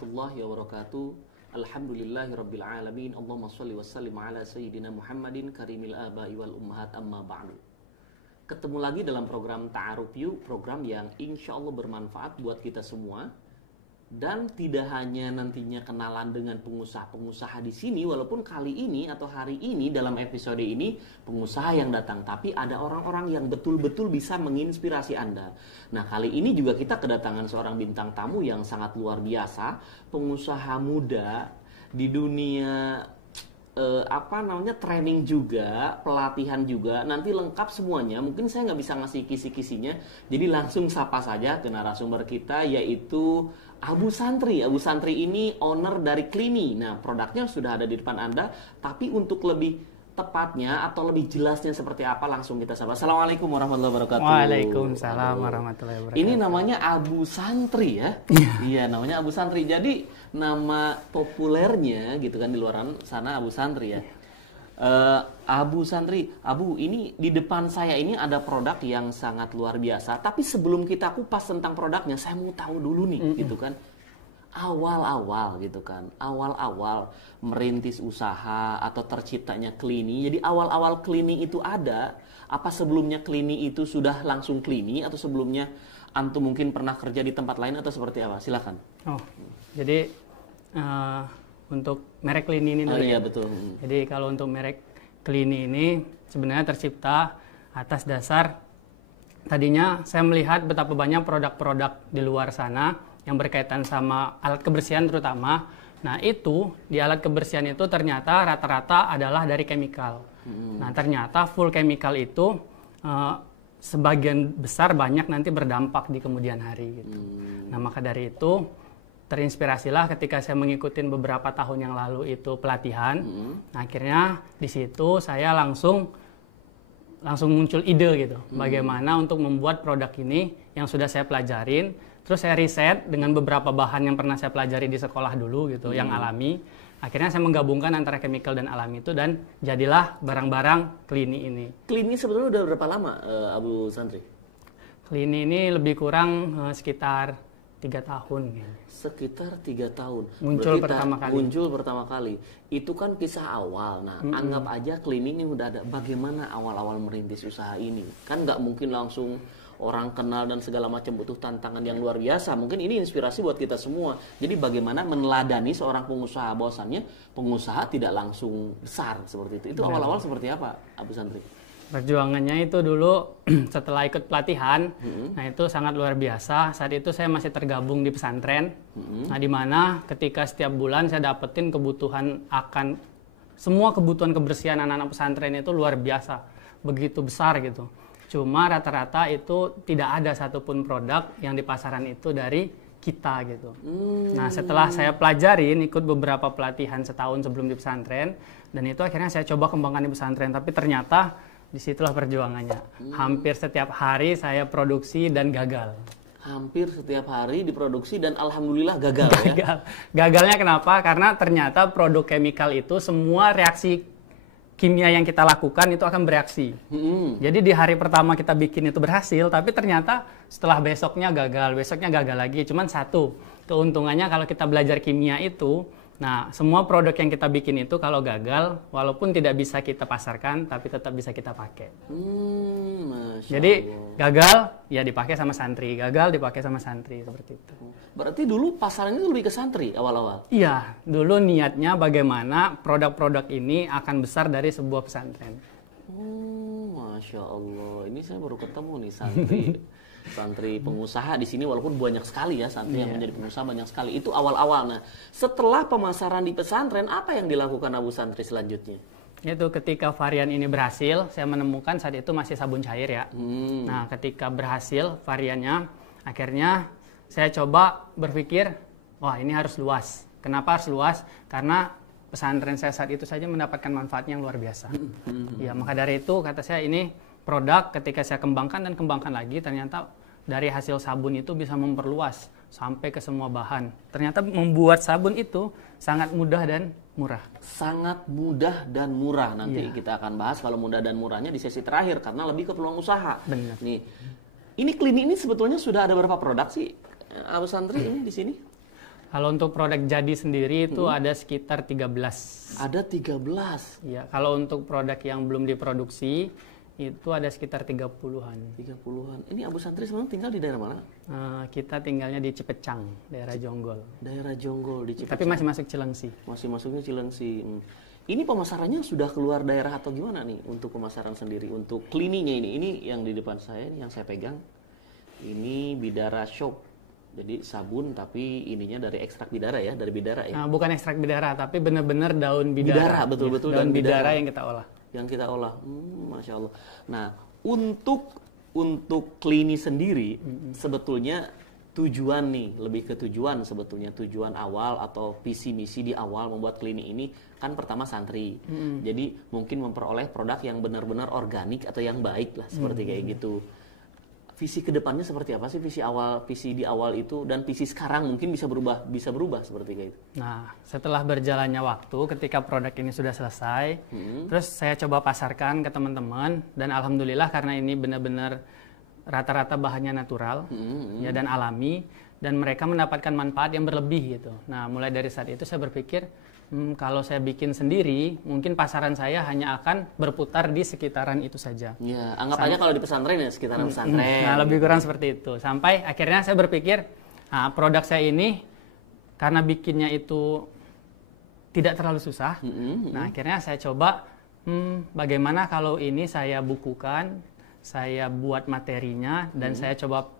warahmatullahi wabarakatuh. Alhamdulillahirabbil alamin. Allahumma shalli wa sallim ala sayyidina Muhammadin karimil abai wal ummahat amma ba'du. Ketemu lagi dalam program Ta'aruf Yuk, program yang insya Allah bermanfaat buat kita semua. Dan tidak hanya nantinya kenalan dengan pengusaha-pengusaha di sini, walaupun kali ini atau hari ini dalam episode ini pengusaha yang datang, tapi ada orang-orang yang betul-betul bisa menginspirasi Anda. Nah, kali ini juga kita kedatangan seorang bintang tamu yang sangat luar biasa, pengusaha muda di dunia training juga, pelatihan juga, nanti lengkap semuanya. Mungkin saya nggak bisa ngasih kisi-kisinya, jadi langsung sapa saja ke narasumber kita, yaitu Abu Santri. Abu Santri ini owner dari Clini. Nah, produknya sudah ada di depan Anda, tapi untuk lebih tepatnya atau lebih jelasnya seperti apa, langsung kita sapa. Assalamualaikum warahmatullahi wabarakatuh. Waalaikumsalam warahmatullahi wabarakatuh. Ini namanya Abu Santri ya? Iya, namanya Abu Santri. Jadi nama populernya gitu kan di luar sana Abu Santri ya. Abu Santri, Abu, ini di depan saya ini ada produk yang sangat luar biasa. Tapi sebelum kita kupas tentang produknya, saya mau tahu dulu nih, gitu kan. Awal-awal gitu kan, awal-awal merintis usaha atau terciptanya Clini. Jadi awal-awal Clini itu ada, apa sebelumnya Clini itu sudah langsung Clini atau sebelumnya antum mungkin pernah kerja di tempat lain atau seperti apa? Silakan. Oh, jadi untuk merek Clini ini dulu. Iya, betul. Jadi kalau untuk merek Clini ini sebenarnya tercipta atas dasar tadinya saya melihat betapa banyak produk-produk di luar sana yang berkaitan sama alat kebersihan terutama. Nah, itu di alat kebersihan itu ternyata rata-rata adalah dari chemical. Nah, ternyata full chemical itu sebagian besar banyak nanti berdampak di kemudian hari gitu. Nah, maka dari itu terinspirasilah ketika saya mengikuti beberapa tahun yang lalu itu pelatihan. Nah, akhirnya di situ saya langsung muncul ide gitu. Bagaimana untuk membuat produk ini yang sudah saya pelajarin. Terus saya riset dengan beberapa bahan yang pernah saya pelajari di sekolah dulu gitu, yang alami. Akhirnya saya menggabungkan antara chemical dan alami itu dan jadilah barang-barang Clini ini. Clini sebetulnya udah berapa lama, Abu Santri? Clini ini lebih kurang sekitar 3 tahun. Sekitar 3 tahun. Muncul pertama kali. Itu kan kisah awal. Nah, anggap aja Clini ini udah ada. Bagaimana awal-awal merintis usaha ini? Kan nggak mungkin langsung orang kenal dan segala macam, butuh tantangan yang luar biasa. Mungkin ini inspirasi buat kita semua. Jadi bagaimana meneladani seorang pengusaha, bahwasannya pengusaha tidak langsung besar seperti itu. Itu awal-awal seperti apa, Abu Santri? Perjuangannya itu dulu setelah ikut pelatihan, nah itu sangat luar biasa. Saat itu saya masih tergabung di pesantren, nah di mana ketika setiap bulan saya dapetin kebutuhan akan semua kebutuhan kebersihan anak-anak pesantren itu luar biasa, begitu besar gitu. Cuma rata-rata itu tidak ada satupun produk yang di pasaran itu dari kita gitu. Nah, setelah saya pelajarin, ikut beberapa pelatihan setahun sebelum di pesantren, dan itu akhirnya saya coba kembangkan di pesantren. Tapi ternyata disitulah perjuangannya. Hampir setiap hari saya produksi dan gagal. Hampir setiap hari diproduksi dan alhamdulillah gagal. Ya? Gagalnya kenapa? Karena ternyata produk chemical itu semua reaksi kimia yang kita lakukan itu akan bereaksi. Jadi di hari pertama kita bikin itu berhasil, tapi ternyata setelah besoknya gagal lagi. Cuman satu, keuntungannya kalau kita belajar kimia itu, nah semua produk yang kita bikin itu kalau gagal, walaupun tidak bisa kita pasarkan, tapi tetap bisa kita pakai. Jadi gagal, ya dipakai sama santri. Gagal, dipakai sama santri, seperti itu. Berarti dulu pasarannya itu lebih ke santri awal-awal? Iya, dulu niatnya bagaimana produk-produk ini akan besar dari sebuah pesantren. Masya Allah. Ini saya baru ketemu nih santri. Santri pengusaha di sini, walaupun banyak sekali ya santri yang menjadi pengusaha, banyak sekali. Itu awal-awal. Nah, setelah pemasaran di pesantren, apa yang dilakukan Abu Santri selanjutnya? Itu ketika varian ini berhasil, saya menemukan saat itu masih sabun cair ya. Nah, ketika berhasil variannya, akhirnya saya coba berpikir, wah ini harus luas. Kenapa harus luas? Karena pesantren saya saat itu saja mendapatkan manfaatnya yang luar biasa. Ya, maka dari itu kata saya ini produk ketika saya kembangkan lagi, ternyata dari hasil sabun itu bisa memperluas sampai ke semua bahan. Ternyata membuat sabun itu sangat mudah dan murah. Sangat mudah dan murah. Nanti kita akan bahas kalau mudah dan murahnya di sesi terakhir karena lebih ke peluang usaha. Benar. Ini Clini ini sebetulnya sudah ada berapa produk sih, Abu Santri ini di sini? Kalau untuk produk jadi sendiri itu ada sekitar 13. Ada 13. Ya, kalau untuk produk yang belum diproduksi itu ada sekitar 30-an. 30-an. Ini Abu Santri sebenarnya tinggal di daerah mana? Kita tinggalnya di Cipecang, daerah Jonggol. Daerah Jonggol di Cipecang. Tapi masih masuk Cilengsi. Masih masuknya Cilengsi. Ini pemasarannya sudah keluar daerah atau gimana nih untuk pemasaran sendiri? Untuk klininya ini yang di depan saya, yang saya pegang. Ini Bidara Shop. Jadi sabun tapi ininya dari ekstrak bidara ya, dari bidara ya. Bukan ekstrak bidara, tapi benar-benar daun bidara. Betul-betul daun bidara yang kita olah. Yang kita olah, Masya Allah. Nah, untuk klini sendiri sebetulnya tujuan nih, lebih ke tujuan sebetulnya, tujuan awal atau visi misi di awal membuat klini ini kan pertama santri. Jadi mungkin memperoleh produk yang benar-benar organik atau yang baik lah seperti kayak gitu. Visi kedepannya seperti apa sih, visi di awal itu, dan visi sekarang mungkin bisa berubah seperti kayak itu. Nah, setelah berjalannya waktu, ketika produk ini sudah selesai, terus saya coba pasarkan ke teman-teman, dan alhamdulillah karena ini benar-benar rata-rata bahannya natural ya dan alami, dan mereka mendapatkan manfaat yang berlebih gitu. Nah, mulai dari saat itu saya berpikir, kalau saya bikin sendiri, mungkin pasaran saya hanya akan berputar di sekitaran itu saja. Ya, anggap aja kalau di pesantren ya, sekitaran pesantren. Nah, lebih kurang seperti itu. Sampai akhirnya saya berpikir, produk saya ini karena bikinnya itu tidak terlalu susah. Nah, akhirnya saya coba, bagaimana kalau ini saya bukukan, saya buat materinya, dan saya coba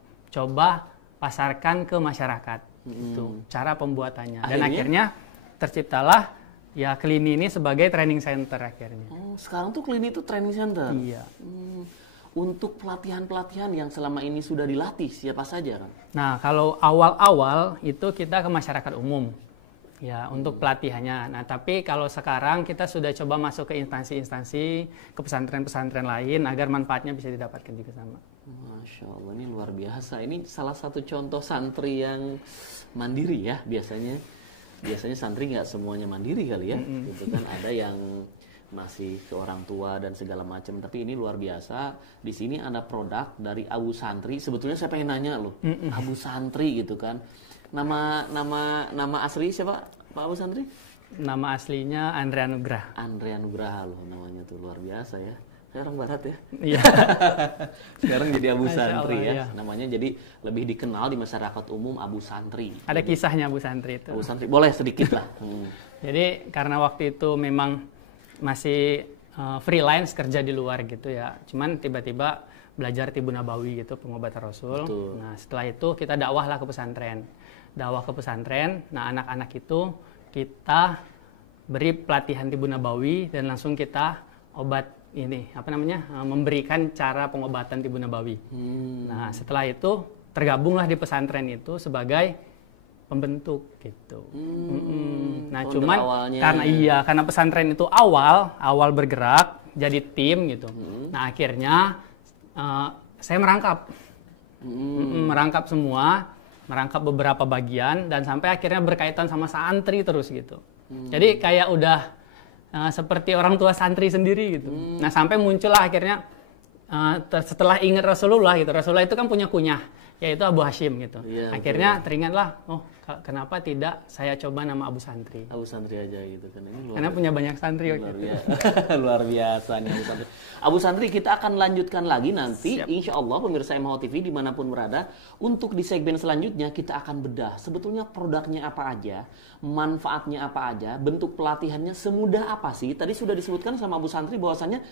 pasarkan ke masyarakat. Itu cara pembuatannya. Dan akhirnya terciptalah ya Klini ini sebagai training center akhirnya. Sekarang tuh Klini itu training center. Iya. Untuk pelatihan-pelatihan yang selama ini sudah dilatih siapa saja kan? Nah, kalau awal-awal itu kita ke masyarakat umum. Ya, untuk pelatihannya. Nah, tapi kalau sekarang kita sudah coba masuk ke instansi-instansi, ke pesantren-pesantren lain agar manfaatnya bisa didapatkan juga sama. Masya Allah, ini luar biasa. Ini salah satu contoh santri yang mandiri ya biasanya. Biasanya santri nggak semuanya mandiri kali ya, gitu kan, ada yang masih ke orang tua dan segala macam. Tapi ini luar biasa. Di sini ada produk dari Abu Santri. Sebetulnya saya pengen nanya loh, Abu Santri gitu kan. Nama asli siapa Pak Abu Santri? Nama aslinya Andre Anugrah. Andre Anugrah loh namanya tuh, luar biasa ya. Saya orang barat ya. Iya. Sekarang jadi Abu Santri ya. Allah, iya. Namanya jadi lebih dikenal di masyarakat umum Abu Santri. Ada kisahnya Abu Santri itu. Abu Santri, boleh sedikit lah. Jadi karena waktu itu memang masih freelance kerja di luar gitu ya. Cuman tiba-tiba belajar Tibu Nabawi gitu, pengobatan Rasul. Betul. Nah, setelah itu kita dakwah lah ke pesantren. Dakwah ke pesantren. Nah, anak-anak itu kita beri pelatihan Tibu Nabawi dan langsung kita memberikan cara pengobatan Tibu Nabawi. Nah, setelah itu tergabunglah di pesantren itu sebagai pembentuk gitu. Nah, cuman awalnya. karena pesantren itu awal bergerak jadi tim gitu. Nah, akhirnya saya merangkap semua, merangkap beberapa bagian dan sampai akhirnya berkaitan sama santri terus gitu. Jadi kayak udah seperti orang tua santri sendiri gitu. Nah, sampai muncullah akhirnya setelah ingat Rasulullah gitu. Rasulullah itu kan punya kunyah, yaitu Abu Hashim gitu. Iya, akhirnya teringatlah, kenapa tidak saya coba nama Abu Santri? Abu Santri aja gitu kan. Ini karena punya banyak santri luar biasa. Luar biasa nih Abu Santri. Abu Santri kita akan lanjutkan lagi nanti. Insya Allah pemirsa MHO TV dimanapun berada. Untuk di segmen selanjutnya kita akan bedah sebetulnya produknya apa aja, manfaatnya apa aja, bentuk pelatihannya semudah apa sih. Tadi sudah disebutkan sama Abu Santri bahwasannya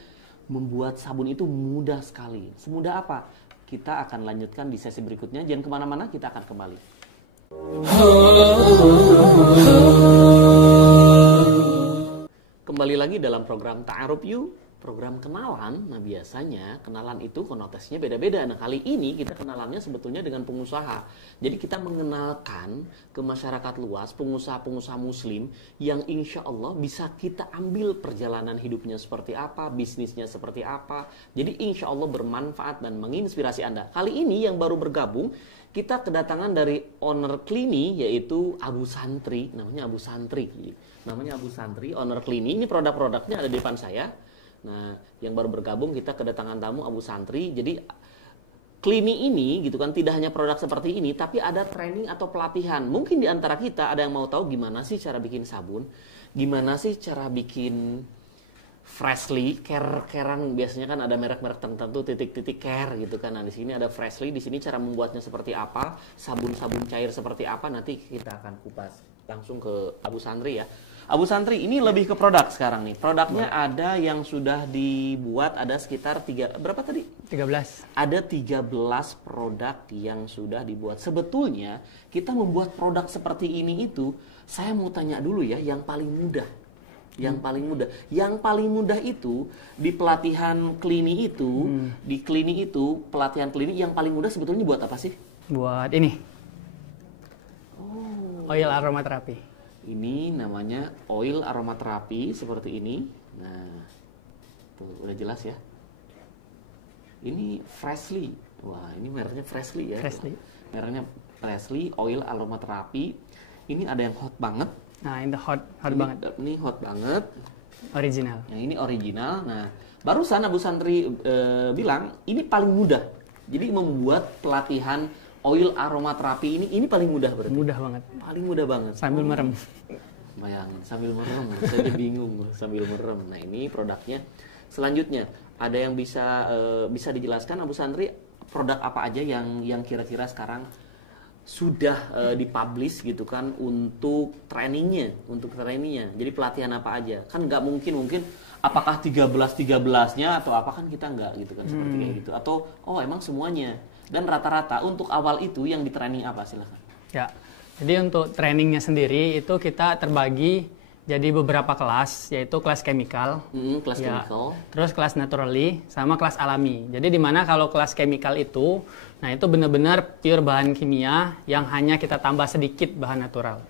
membuat sabun itu mudah sekali. Semudah apa? Kita akan lanjutkan di sesi berikutnya. Jangan kemana-mana, kita akan kembali. Kembali lagi dalam program Ta'aruf You, program kenalan. Nah, biasanya kenalan itu konotasinya beda-beda. Nah, kali ini kita kenalannya sebetulnya dengan pengusaha. Jadi kita mengenalkan ke masyarakat luas pengusaha-pengusaha muslim yang insya Allah bisa kita ambil perjalanan hidupnya seperti apa, bisnisnya seperti apa. Jadi insya Allah bermanfaat dan menginspirasi Anda. Kali ini yang baru bergabung, kita kedatangan dari owner Klini, yaitu Abu Santri. Namanya Abu Santri, owner Klini. Ini produk-produknya ada di depan saya. Nah, yang baru bergabung kita kedatangan tamu Abu Santri. Jadi Klini ini gitu kan tidak hanya produk seperti ini, tapi ada training atau pelatihan. Mungkin di antara kita ada yang mau tahu gimana sih cara bikin sabun, gimana sih cara bikin Freshly, care-carean biasanya kan ada merek-merek tertentu titik-titik care gitu kan. Nah, di sini ada Freshly, di sini cara membuatnya seperti apa, sabun-sabun cair seperti apa, nanti kita akan kupas langsung ke Abu Santri ya. Abu Santri, ini lebih ke produk sekarang nih. Produknya ada yang sudah dibuat, ada sekitar berapa tadi? 13. Ada 13 produk yang sudah dibuat. Sebetulnya kita membuat produk seperti ini itu, saya mau tanya dulu ya, yang paling mudah. Yang paling mudah itu di pelatihan klini itu, di klini itu, pelatihan klini yang paling mudah sebetulnya buat apa sih? Buat ini. Oil aromaterapi. Ini namanya oil aromaterapi seperti ini. Nah, tuh udah jelas ya. Ini Freshly. Wah, ini mereknya Freshly ya. Freshly. Mereknya Freshly oil aromaterapi. Ini ada yang hot banget. Nah, ini hot ini, banget. Ini hot banget. Original. Yang ini original. Nah, barusan Abu Santri bilang ini paling mudah. Jadi membuat pelatihan oil aromaterapi ini paling mudah berarti. Mudah banget. Paling mudah banget. Sambil merem. Bayangin, sambil merem. Saya jadi bingung sambil merem. Nah, ini produknya. Selanjutnya, ada yang bisa dijelaskan Abu Santri produk apa aja yang kira-kira sekarang sudah dipublish gitu kan untuk trainingnya. Jadi pelatihan apa aja? Kan nggak mungkin apakah 13-13-nya atau apa, kan kita nggak gitu kan seperti kayak gitu. Atau emang semuanya. Dan rata-rata untuk awal itu yang di training apa, silahkan. Ya, jadi untuk trainingnya sendiri itu kita terbagi jadi beberapa kelas, yaitu kelas chemical, Kelas chemical. terus kelas naturally, sama kelas alami. Jadi di mana kalau kelas chemical itu, nah itu benar-benar pure bahan kimia yang hanya kita tambah sedikit bahan natural.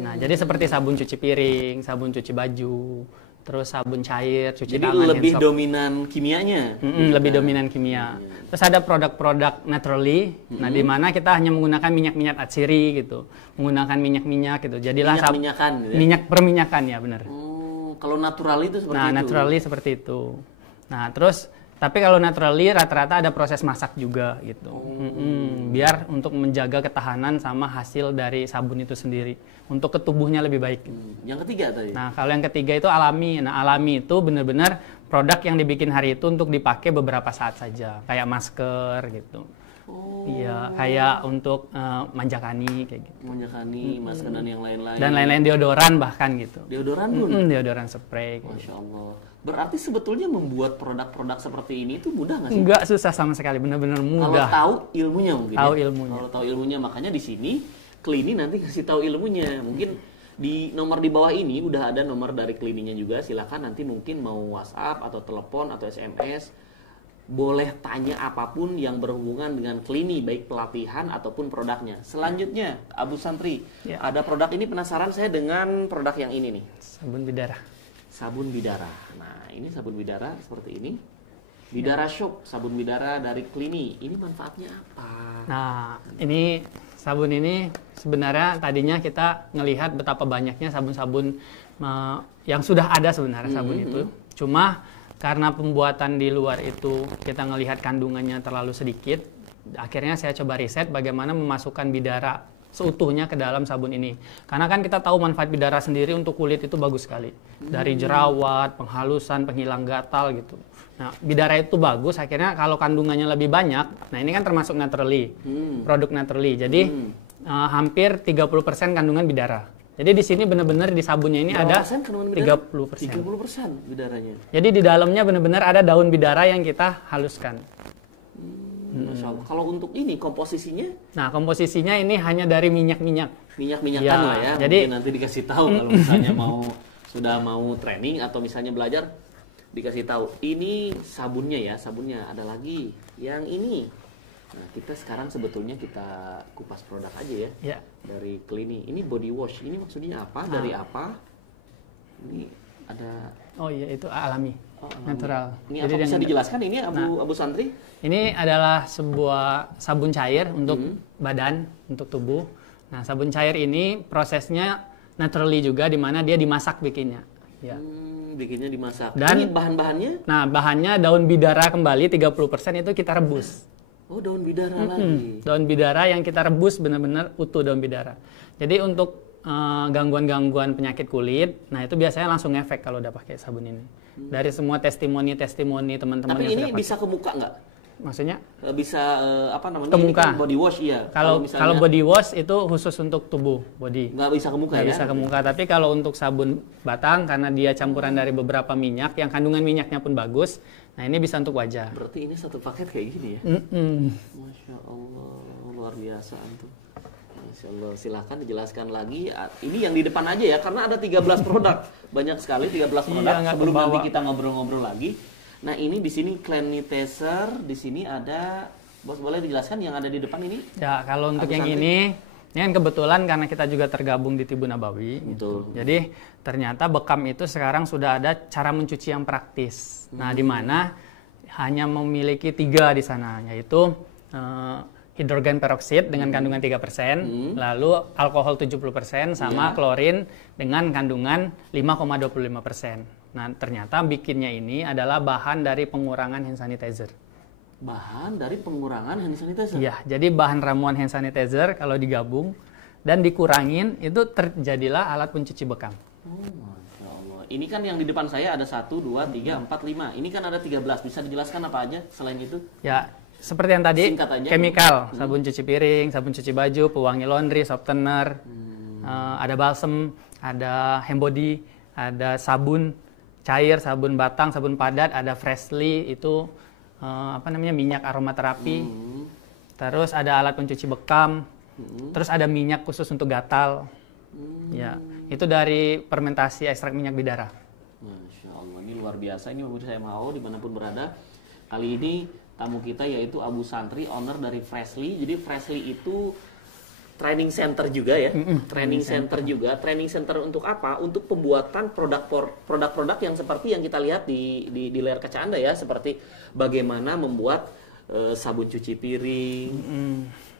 Nah, jadi seperti sabun cuci piring, sabun cuci baju, terus sabun cair, cuci Jadi tangan, lebih hand soap. dominan kimianya. Lebih dominan kimia. Terus ada produk-produk naturally, nah di mana kita hanya menggunakan minyak-minyak atsiri gitu, menggunakan minyak-minyak gitu. Jadilah Minyak-minyakan gitu ya? minyak perminyakan ya benar. Kalau natural itu seperti Nah, itu. naturally seperti itu. Nah, terus tapi kalau naturally rata-rata ada proses masak juga gitu. Biar untuk menjaga ketahanan sama hasil dari sabun itu sendiri untuk ke tubuhnya lebih baik. Yang ketiga tadi. Nah, kalau yang ketiga itu alami. Nah, alami itu benar-benar produk yang dibikin hari itu untuk dipakai beberapa saat saja, kayak masker gitu. Iya, kayak untuk manjakani kayak gitu. Manjakani, masker dan yang lain-lain. Dan lain-lain deodoran bahkan gitu. Deodoran pun. Deodoran spray. Gitu. Masya Allah. Berarti sebetulnya membuat produk-produk seperti ini itu mudah nggak sih? Enggak susah sama sekali, benar-benar mudah. Kalau tahu ilmunya mungkin. Tahu ilmunya. Kalau tahu ilmunya, makanya di sini Klini nanti kasih tahu ilmunya. Mungkin di nomor di bawah ini udah ada nomor dari Klininya juga. Silakan nanti mungkin mau WhatsApp atau telepon atau SMS, boleh tanya apapun yang berhubungan dengan Klini, baik pelatihan ataupun produknya. Selanjutnya, Abu Santri, Ya. ada produk ini penasaran saya dengan produk yang ini nih. Sabun bidara. Sabun bidara. Nah, ini sabun bidara seperti ini. Bidara Shop, sabun bidara dari Klini. Ini manfaatnya apa? Nah, ini sabun ini sebenarnya tadinya kita ngelihat betapa banyaknya sabun-sabun yang sudah ada sebenarnya sabun itu. Cuma karena pembuatan di luar itu kita ngelihat kandungannya terlalu sedikit, akhirnya saya coba riset bagaimana memasukkan bidara seutuhnya ke dalam sabun ini. Karena kan kita tahu manfaat bidara sendiri untuk kulit itu bagus sekali. Dari jerawat, penghalusan, penghilang gatal gitu. Nah, bidara itu bagus, akhirnya kalau kandungannya lebih banyak, nah ini kan termasuk naturally, produk naturally. Jadi hampir 30% kandungan bidara. Jadi di sini benar-benar di sabunnya ini ada 30%. 30% bidaranya. Jadi di dalamnya benar-benar ada daun bidara yang kita haluskan. Masya Allah. Kalau untuk ini komposisinya? Nah, komposisinya ini hanya dari minyak-minyak. Minyak-minyakan Ya, lah ya. jadi- Mungkin nanti dikasih tahu kalau misalnya sudah mau training atau misalnya belajar, dikasih tahu. Ini sabunnya ya, sabunnya. Ada lagi yang ini. Nah, kita sekarang sebetulnya kita kupas produk aja ya. Ya. Dari Klini. Ini body wash. Ini maksudnya apa? Dari apa? Ini ada. Oh iya, itu alami. Alami. Natural. Ini Jadi apa bisa yang- dijelaskan ini Abu Santri? Ini adalah sebuah sabun cair untuk badan, untuk tubuh. Nah, sabun cair ini prosesnya naturally juga, di mana dia dimasak bikinnya. Ya. Bikinnya dimasak. Dan- ini bahan-bahannya? Nah, bahannya daun bidara kembali 30% itu kita rebus. Oh, daun bidara lagi. Daun bidara yang kita rebus benar-benar utuh daun bidara. Jadi untuk gangguan-gangguan penyakit kulit, nah itu biasanya langsung efek kalau udah pakai sabun ini. Dari semua testimoni teman-teman Tapi yang ini sudah pakai. bisa ke muka nggak? Maksudnya? Bisa apa namanya? Ke Ini muka. kan body wash iya. Kalau body wash itu khusus untuk tubuh body. Nggak bisa ke muka Nggak ya? bisa ke muka. Tapi kalau untuk sabun batang karena dia campuran dari beberapa minyak yang kandungan minyaknya pun bagus, nah ini bisa untuk wajah. Berarti ini satu paket kayak gini ya? Masya Allah, luar biasa antum. Masya Allah, silahkan dijelaskan lagi. Ini yang di depan aja ya, karena ada 13 produk. Banyak sekali 13 produk. nggak Sebelum kebawa. nanti kita ngobrol-ngobrol lagi. Nah ini di sini Cleanitizer, di sini ada, bos boleh dijelaskan yang ada di depan ini? Ya, kalau untuk Abu yang Santri. ini kan kebetulan karena kita juga tergabung di Tibun Nabawi. Betul. Jadi ternyata bekam itu sekarang sudah ada cara mencuci yang praktis. Nah, di mana hanya memiliki 3 di sana, yaitu hidrogen peroxide dengan kandungan 3%, lalu alkohol 70% sama klorin dengan kandungan 5,25%. Nah, ternyata bikinnya ini adalah bahan dari pengurangan hand sanitizer. Bahan dari pengurangan hand sanitizer? Iya, jadi bahan ramuan hand sanitizer kalau digabung dan dikurangin itu terjadilah alat pencuci bekam. Oh, Masya Allah. Ini kan yang di depan saya ada 1, 2, 3, 4, 5. Ini kan ada 13. Bisa dijelaskan apa aja selain itu? Ya, seperti yang tadi, Singkat aja. chemical, sabun cuci piring, sabun cuci baju, pewangi laundry, softener, ada balsem, ada hand body, ada sabun cair, sabun batang, sabun padat, ada freshly itu minyak aromaterapi. Terus ada alat pencuci bekam. Terus ada minyak khusus untuk gatal. Ya, itu dari fermentasi ekstrak minyak bidara. Masya Allah, ini luar biasa. Ini pemirsa saya mau dimanapun berada. Kali ini tamu kita yaitu Abu Santri, owner dari Freshly. Jadi Freshly itu training center juga ya, training center juga. Training center untuk apa? Untuk pembuatan produk-produk yang seperti yang kita lihat di layar kaca Anda ya, seperti bagaimana membuat sabun cuci piring,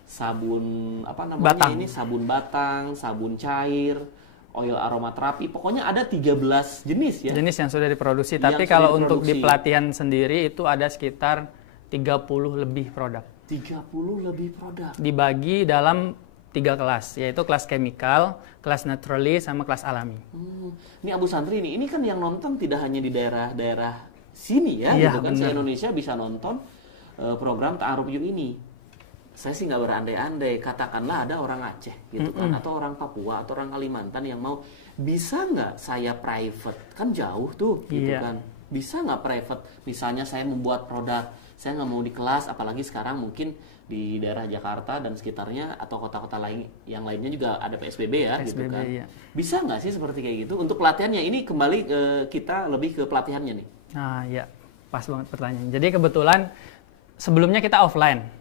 sabun apa namanya Batang. ini, sabun batang, sabun cair, oil aromaterapi. Pokoknya ada 13 jenis ya. Jenis yang sudah diproduksi. Yang Tapi sudah kalau untuk di diproduksi. pelatihan sendiri itu ada sekitar 30 lebih produk. 30 lebih produk. Dibagi dalam 3 kelas, yaitu kelas chemical, kelas naturally, sama kelas alami. Ini Abu Santri ini kan yang nonton tidak hanya di daerah-daerah sini ya, Iya, gitu kan. benar. Se-Indonesia bisa nonton program Ta'aruf You ini. Saya sih nggak berandai-andai, katakanlah ada orang Aceh gitu kan, atau orang Papua, atau orang Kalimantan yang mau, bisa nggak saya private? Kan jauh tuh, gitu Iya. kan. Bisa nggak private? Misalnya saya membuat produk, saya nggak mau di kelas, apalagi sekarang mungkin di daerah Jakarta dan sekitarnya atau kota-kota lain yang lainnya juga ada PSBB ya, gitu PSBB, kan. iya. Bisa nggak sih seperti kayak gitu? Untuk pelatihannya ini kembali kita lebih ke pelatihannya nih. Nah, ya, pas banget pertanyaan. Jadi kebetulan sebelumnya kita offline.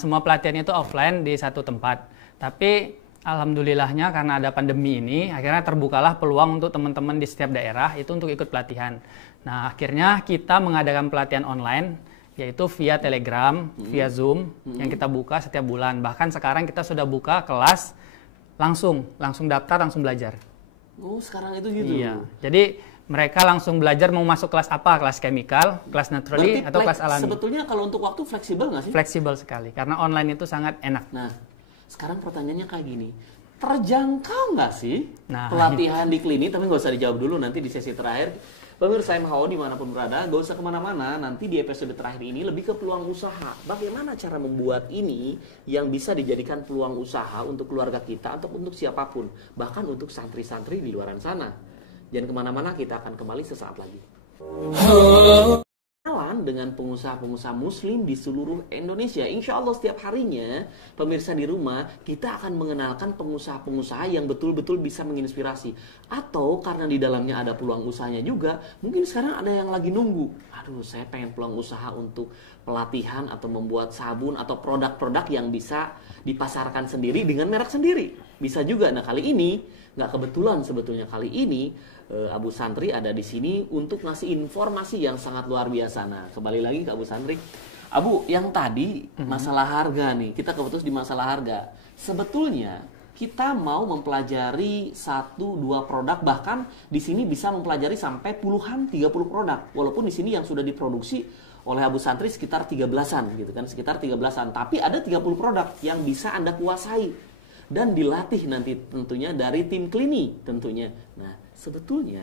Semua pelatihan itu offline di satu tempat. Tapi alhamdulillahnya karena ada pandemi ini, akhirnya terbukalah peluang untuk teman-teman di setiap daerah itu untuk ikut pelatihan. Nah, akhirnya kita mengadakan pelatihan online, yaitu via Telegram, via Zoom, yang kita buka setiap bulan. Bahkan sekarang kita sudah buka kelas langsung daftar, langsung belajar. Oh, sekarang itu gitu. Iya. Jadi mereka langsung belajar mau masuk kelas apa, kelas chemical, kelas naturally, atau kelas alami. Sebetulnya kalau untuk waktu fleksibel nggak sih? Fleksibel sekali, karena online itu sangat enak. Nah, sekarang pertanyaannya kayak gini. Terjangkau nggak sih Nah, pelatihan di klinik? Tapi nggak usah dijawab dulu, nanti di sesi terakhir. Pemirsa MHO dimanapun berada, nggak usah kemana-mana. Nanti di episode terakhir ini lebih ke peluang usaha. Bagaimana cara membuat ini yang bisa dijadikan peluang usaha untuk keluarga kita atau untuk siapapun. Bahkan untuk santri-santri di luaran sana. Jangan kemana-mana, kita akan kembali sesaat lagi. Kenalan dengan pengusaha-pengusaha muslim di seluruh Indonesia. Insya Allah setiap harinya, pemirsa di rumah, kita akan mengenalkan pengusaha-pengusaha yang betul-betul bisa menginspirasi. Atau karena di dalamnya ada peluang usahanya juga, mungkin sekarang ada yang lagi nunggu. Aduh, saya pengen peluang usaha untuk pelatihan atau membuat sabun atau produk-produk yang bisa dipasarkan sendiri dengan merek sendiri. Bisa juga. Nah, kali ini, nggak kebetulan sebetulnya kali ini, Abu Santri ada di sini untuk ngasih informasi yang sangat luar biasa. Nah, kembali lagi ke Abu Santri. Abu, yang tadi masalah harga nih, kita kebetulan di masalah harga. Sebetulnya kita mau mempelajari 1-2 produk, bahkan di sini bisa mempelajari sampai puluhan 30 produk. Walaupun di sini yang sudah diproduksi oleh Abu Santri sekitar 13-an gitu kan, sekitar 13-an. Tapi ada 30 produk yang bisa Anda kuasai dan dilatih nanti tentunya dari tim Klini tentunya. Nah, sebetulnya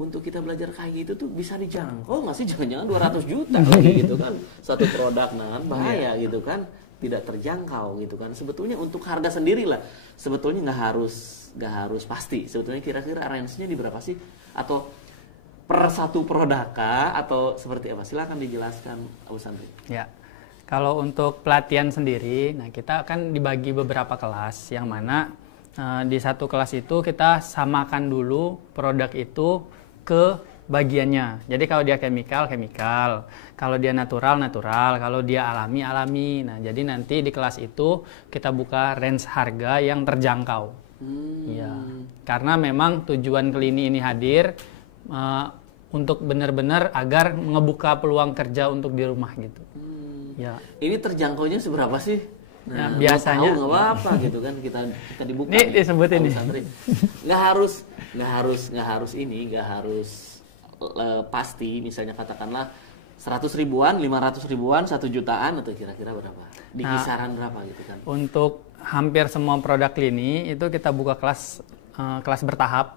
untuk kita belajar kayak gitu tuh bisa dijangkau nggak sih? Jangan-jangan 200 juta lagi gitu kan satu produk, nah bahaya gitu kan, tidak terjangkau gitu kan. Sebetulnya untuk harga sendiri lah, sebetulnya nggak harus pasti. Sebetulnya kira-kira range-nya di berapa sih? Atau per satu produk kah? Atau seperti apa? Silakan dijelaskan Abu Santri. Ya, kalau untuk pelatihan sendiri, nah kita akan dibagi beberapa kelas, yang mana di satu kelas itu kita samakan dulu produk itu ke bagiannya. Jadi kalau dia chemical, kalau dia natural, kalau dia alami. Nah, jadi nanti di kelas itu kita buka range harga yang terjangkau. Ya, karena memang tujuan Klini ini hadir untuk benar-benar agar ngebuka peluang kerja untuk di rumah gitu. Ya. Ini terjangkaunya seberapa sih? Nah, biasanya nggak apa-apa gitu kan, kita dibuka. Ini disebutin nih. Nggak harus pasti. Misalnya katakanlah 100 ribuan, 500 ribuan, 1 jutaan, atau kira-kira berapa? Di kisaran berapa gitu kan? Untuk hampir semua produk Klini itu kita buka kelas bertahap.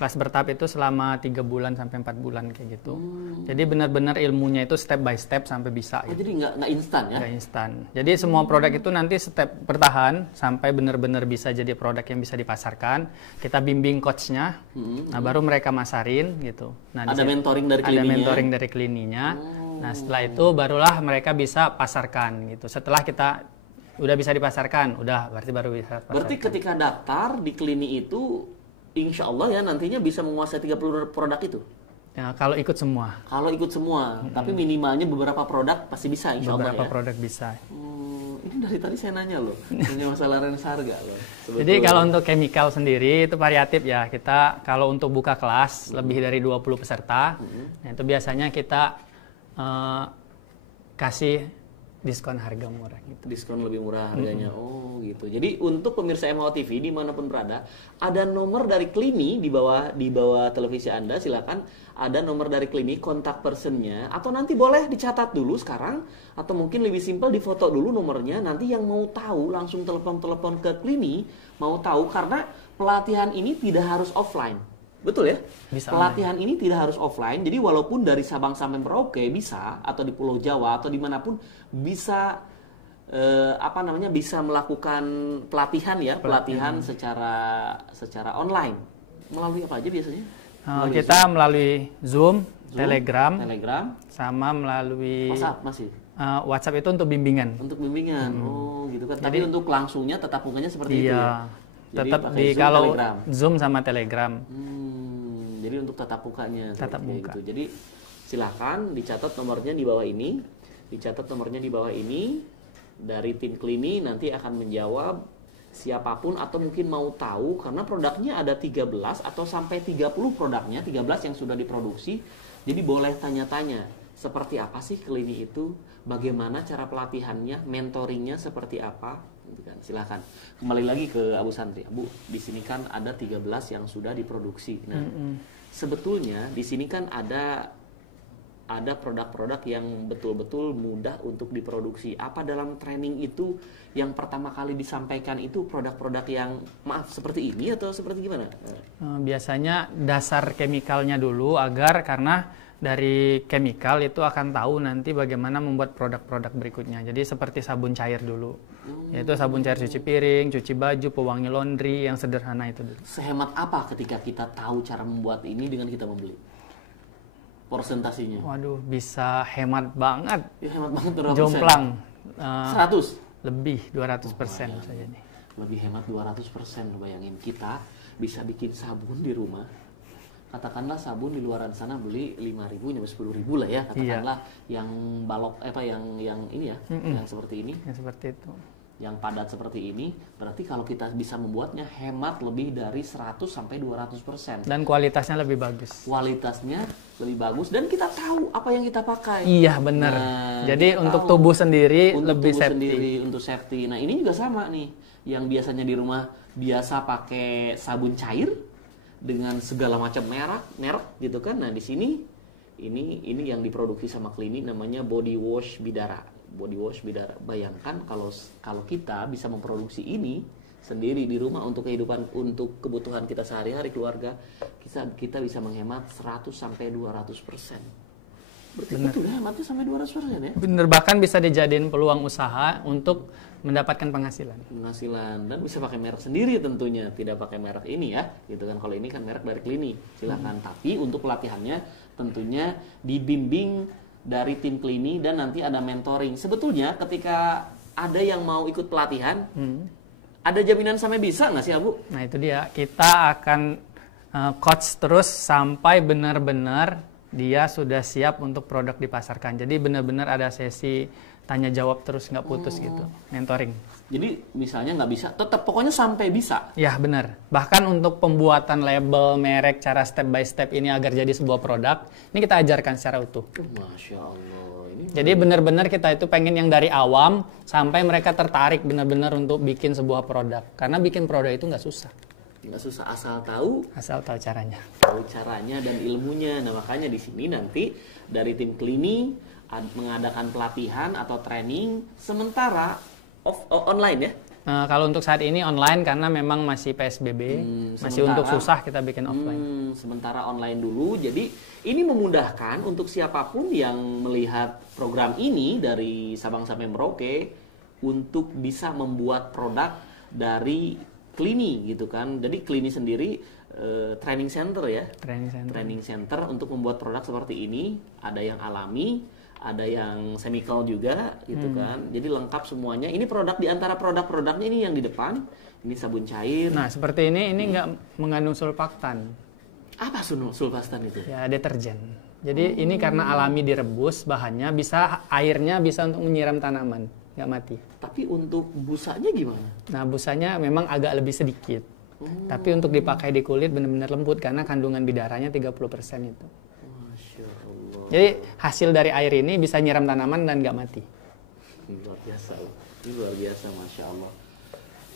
Kelas bertahap itu selama 3 bulan sampai 4 bulan kayak gitu. Jadi benar-benar ilmunya itu step by step sampai bisa. Oh, gitu. Jadi nggak instan ya? Nggak instan. Jadi semua produk itu nanti step bertahan sampai benar-benar bisa jadi produk yang bisa dipasarkan. Kita bimbing coachnya, nah baru mereka masarin gitu. Nah, ada mentoring dari Klininya. Ada mentoring dari Klininya. Nah setelah itu barulah mereka bisa pasarkan gitu. Setelah kita udah bisa dipasarkan, berarti baru bisa pasarkan. Berarti ketika daftar di Klini itu, insya Allah ya nantinya bisa menguasai 30 produk itu? Ya, kalau ikut semua. Kalau ikut semua, tapi minimalnya beberapa produk pasti bisa insya Allah ya? Beberapa produk bisa. Ini dari tadi saya nanya loh, punya masalah range harga loh. Sebetulnya. Jadi kalau untuk chemical sendiri itu variatif ya. Kita kalau untuk buka kelas lebih dari 20 peserta, nah itu biasanya kita kasih diskon harga murah gitu. Diskon lebih murah harganya. Oh gitu. Jadi untuk pemirsa MHO TV dimanapun berada, ada nomor dari Klini di bawah televisi Anda. Silakan, ada nomor dari Klini, kontak personnya, atau nanti boleh dicatat dulu sekarang, atau mungkin lebih simpel difoto dulu nomornya. Nanti yang mau tahu langsung telepon ke Klini, mau tahu, karena pelatihan ini tidak harus offline. Betul ya? Bisa pelatihan ini tidak harus offline, jadi walaupun dari Sabang sampai Merauke bisa, atau di Pulau Jawa atau dimanapun bisa bisa melakukan pelatihan secara online. Melalui apa aja biasanya? Kita melalui Zoom, Telegram, sama melalui WhatsApp masih. WhatsApp itu untuk bimbingan. Untuk bimbingan, oh gitu kan. Tapi untuk langsungnya tetap mukanya seperti itu ya. Tetap di Zoom, kalau Telegram. Zoom sama Telegram. Jadi untuk tatap mukanya. Tatap muka. Gitu. Jadi silakan dicatat nomornya di bawah ini. Dari tim Klini nanti akan menjawab siapapun, atau mungkin mau tahu karena produknya ada 13 atau sampai 30 produknya, 13 yang sudah diproduksi. Jadi boleh tanya-tanya seperti apa sih Klini itu, bagaimana cara pelatihannya, mentoringnya seperti apa. Silakan kembali lagi ke Abu Santri. Abu, di sini kan ada 13 yang sudah diproduksi. Nah, sebetulnya di sini kan ada produk-produk yang betul-betul mudah untuk diproduksi. Apa dalam training itu yang pertama kali disampaikan itu produk-produk yang seperti ini atau seperti gimana? Biasanya dasar chemicalnya dulu, karena dari chemical itu akan tahu nanti bagaimana membuat produk-produk berikutnya. Jadi seperti sabun cair dulu, yaitu sabun cair cuci piring, cuci baju, pewangi laundry, yang sederhana itu dulu. Sehemat apa ketika kita tahu cara membuat ini dengan kita membeli? Persentasinya? Waduh, bisa hemat banget. Ya, hemat banget berapa persen? Jomplang. 100? Lebih 200% saja nih. Lebih hemat 200%, bayangin. Kita bisa bikin sabun di rumah. Katakanlah sabun di luaran sana beli 5.000 sampai 10.000 lah ya, katakanlah yang balok yang ini ya, yang seperti ini. Yang seperti itu. yang padat seperti ini, berarti kalau kita bisa membuatnya hemat lebih dari 100 sampai 200%. Dan kualitasnya lebih bagus. Kualitasnya lebih bagus dan kita tahu apa yang kita pakai. Iya, benar. Nah, jadi kita untuk tahu tubuh sendiri untuk lebih tubuh safety. sendiri, untuk safety. Nah, ini juga sama nih. Yang biasanya di rumah biasa pakai sabun cair dengan segala macam merek gitu kan. Nah, di sini ini yang diproduksi sama Clini namanya body wash Bidara. Body wash Bidara. Bayangkan kalau kita bisa memproduksi ini sendiri di rumah untuk kebutuhan kita sehari-hari keluarga, kita bisa menghemat 100 sampai 200%. Berarti betul hematnya sampai 200% ya? Bener, bahkan bisa dijadiin peluang usaha untuk mendapatkan penghasilan dan bisa pakai merek sendiri tentunya, tidak pakai merek ini ya, gitu kan. Kalau ini kan merek dari Clini, silakan. Tapi untuk pelatihannya tentunya dibimbing dari tim Clini dan nanti ada mentoring. Sebetulnya ketika ada yang mau ikut pelatihan, ada jaminan sampai bisa nggak sih Abu? Nah itu dia, kita akan coach terus sampai benar-benar dia sudah siap untuk produk dipasarkan. Jadi benar-benar ada sesi tanya jawab terus, nggak putus gitu, mentoring. Jadi misalnya nggak bisa, tetap pokoknya sampai bisa. Ya benar. Bahkan untuk pembuatan label, merek, cara step by step ini agar jadi sebuah produk, ini kita ajarkan secara utuh. Masya Allah. Jadi benar-benar kita itu pengen yang dari awam sampai mereka tertarik benar-benar untuk bikin sebuah produk. Karena bikin produk itu nggak susah. Nggak susah, asal tahu caranya. Tahu caranya dan ilmunya. Nah makanya di sini nanti dari tim Clini mengadakan pelatihan atau training sementara online ya. Kalau untuk saat ini online karena memang masih PSBB, masih untuk susah kita bikin offline. Sementara online dulu. Jadi ini memudahkan untuk siapapun yang melihat program ini dari Sabang sampai Merauke untuk bisa membuat produk dari Clini gitu kan. Jadi Clini sendiri training center ya. Training center untuk membuat produk seperti ini. Ada yang alami, ada yang chemical juga gitu kan. Jadi lengkap semuanya. Ini produk di antara produk-produknya ini yang di depan. Ini sabun cair. Nah, seperti ini nggak mengandung sulfaktan. Apa sulfaktan itu? Ya, deterjen. Jadi ini karena alami direbus, bahannya airnya bisa untuk menyiram tanaman, nggak mati. Tapi untuk busanya gimana? Nah, busanya memang agak lebih sedikit. Tapi untuk dipakai di kulit benar-benar lembut karena kandungan bidaranya 30% itu. Masya Allah. Jadi hasil dari air ini bisa nyiram tanaman dan nggak mati. Luar biasa. Ini luar biasa, Masya Allah.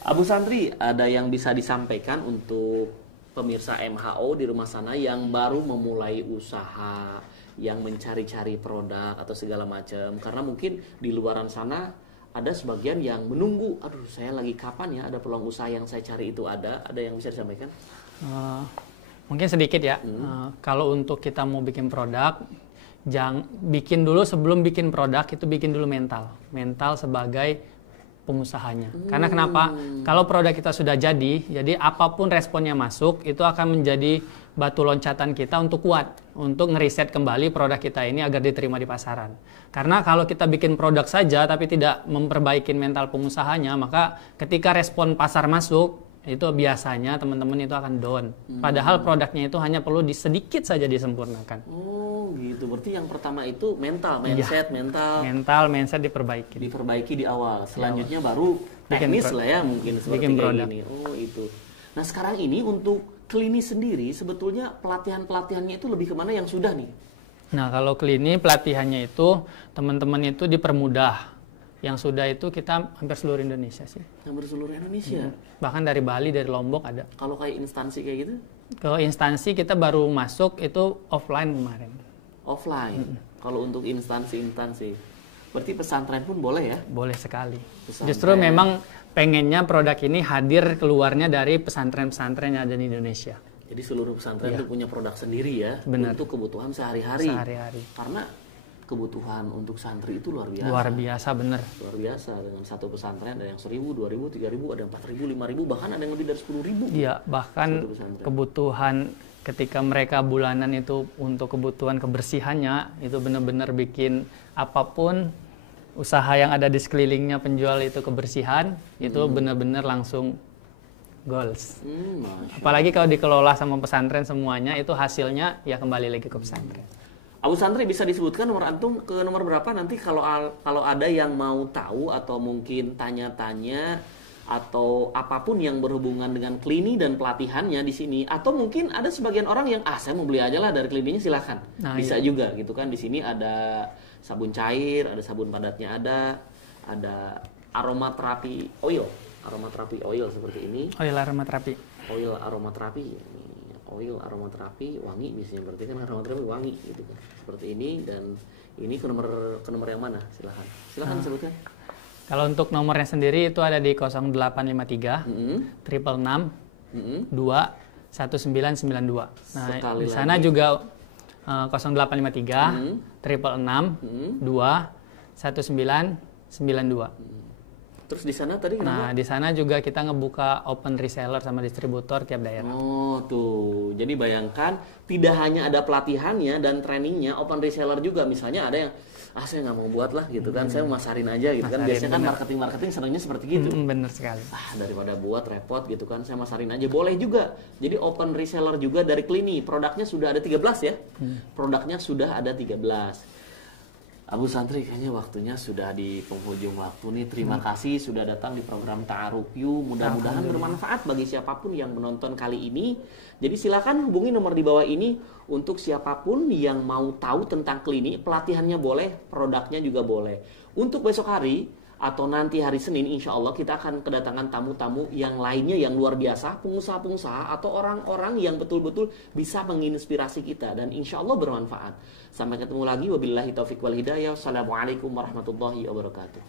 Abu Santri, ada yang bisa disampaikan untuk pemirsa MHO di rumah sana yang baru memulai usaha, yang mencari-cari produk atau segala macam? Karena mungkin di luaran sana ada sebagian yang menunggu, aduh saya lagi kapan ya ada peluang usaha yang saya cari itu ada yang bisa disampaikan? Mungkin sedikit ya. Kalau untuk kita mau bikin produk, jangan bikin dulu sebelum bikin produk itu bikin dulu mental sebagai pengusahanya. Karena kenapa? Kalau produk kita sudah jadi apapun responnya masuk itu akan menjadi batu loncatan kita untuk kuat, untuk ngeriset kembali produk kita ini agar diterima di pasaran. Karena kalau kita bikin produk saja tapi tidak memperbaiki mental pengusahanya, maka ketika respon pasar masuk itu biasanya teman-teman itu akan down. Padahal produknya itu hanya perlu sedikit saja disempurnakan. Oh gitu, berarti yang pertama itu mindset diperbaiki di awal. Selanjutnya baru teknis lah ya mungkin seperti kayak gini. Oh itu. Nah sekarang ini untuk Clini sendiri sebetulnya pelatihannya itu lebih kemana yang sudah nih? Nah kalau Clini pelatihannya itu teman-teman itu dipermudah. Yang sudah itu kita hampir seluruh Indonesia sih. Hampir seluruh Indonesia? Bahkan dari Bali, dari Lombok ada. Kalau kayak instansi kayak gitu? Kalau instansi kita baru masuk itu offline kemarin. Offline? Kalau untuk instansi-instansi. Berarti pesantren pun boleh ya? Boleh sekali. Pesantren. Justru memang pengennya produk ini hadir keluarnya dari pesantren-pesantren yang ada di Indonesia. Jadi seluruh pesantren itu punya produk sendiri ya? Benar. Untuk kebutuhan sehari-hari? Sehari-hari. Karena kebutuhan untuk santri itu luar biasa. Luar biasa, bener. Luar biasa. Dengan satu pesantren ada yang 1.000, 2.000, 3.000, ada 4.000, 5.000, bahkan ada yang lebih dari 10.000. Iya, bahkan kebutuhan ketika mereka bulanan itu untuk kebutuhan kebersihannya itu benar-benar bikin apapun usaha yang ada di sekelilingnya penjual itu kebersihan itu benar-benar langsung goals. Apalagi kalau dikelola sama pesantren semuanya itu hasilnya ya kembali lagi ke pesantren. Abu Santri, bisa disebutkan nomor antum ke nomor berapa nanti kalau ada yang mau tahu atau mungkin tanya-tanya atau apapun yang berhubungan dengan klini dan pelatihannya di sini, atau mungkin ada sebagian orang yang saya mau beli aja lah dari klininya, silahkan. Bisa juga gitu kan. Di sini ada sabun cair, ada sabun padatnya, ada aromaterapi oil seperti ini. Oil aromaterapi. Oil aromaterapi wangi, biasanya berarti kan aromaterapi wangi gitu kan. Seperti ini, dan ini ke nomor yang mana? Silahkan sebutkan. Kalau untuk nomornya sendiri itu ada di 0853 666 2 1992. Nah, Sekali di sana lagi. juga 0853 666 2 1992. Terus di sana tadi kenapa? Nah, di sana juga kita ngebuka open reseller sama distributor tiap daerah. Oh tuh, jadi bayangkan tidak hanya ada pelatihannya dan trainingnya, open reseller juga. Misalnya ada yang saya nggak mau buat lah gitu kan, saya mau masarin aja gitu kan. Biasanya kan marketing senangnya seperti gitu. Bener sekali. Daripada buat repot gitu kan, saya masarin aja. Boleh juga. Jadi open reseller juga dari Klini. Produknya sudah ada 13 ya. Produknya sudah ada 13. Abu Santri, kayaknya waktunya sudah di penghujung waktu nih. Terima kasih sudah datang di program Ta'aruf You. Mudah-mudahan bermanfaat bagi siapapun yang menonton kali ini. Jadi silakan hubungi nomor di bawah ini untuk siapapun yang mau tahu tentang Klini. Pelatihannya boleh, produknya juga boleh. Untuk besok hari atau nanti hari Senin, insya Allah kita akan kedatangan tamu-tamu yang lainnya yang luar biasa, pengusaha-pengusaha atau orang-orang yang betul-betul bisa menginspirasi kita dan insya Allah bermanfaat. Sampai ketemu lagi, wabillahi taufiq wal hidayah. Wassalamualaikum warahmatullahi wabarakatuh.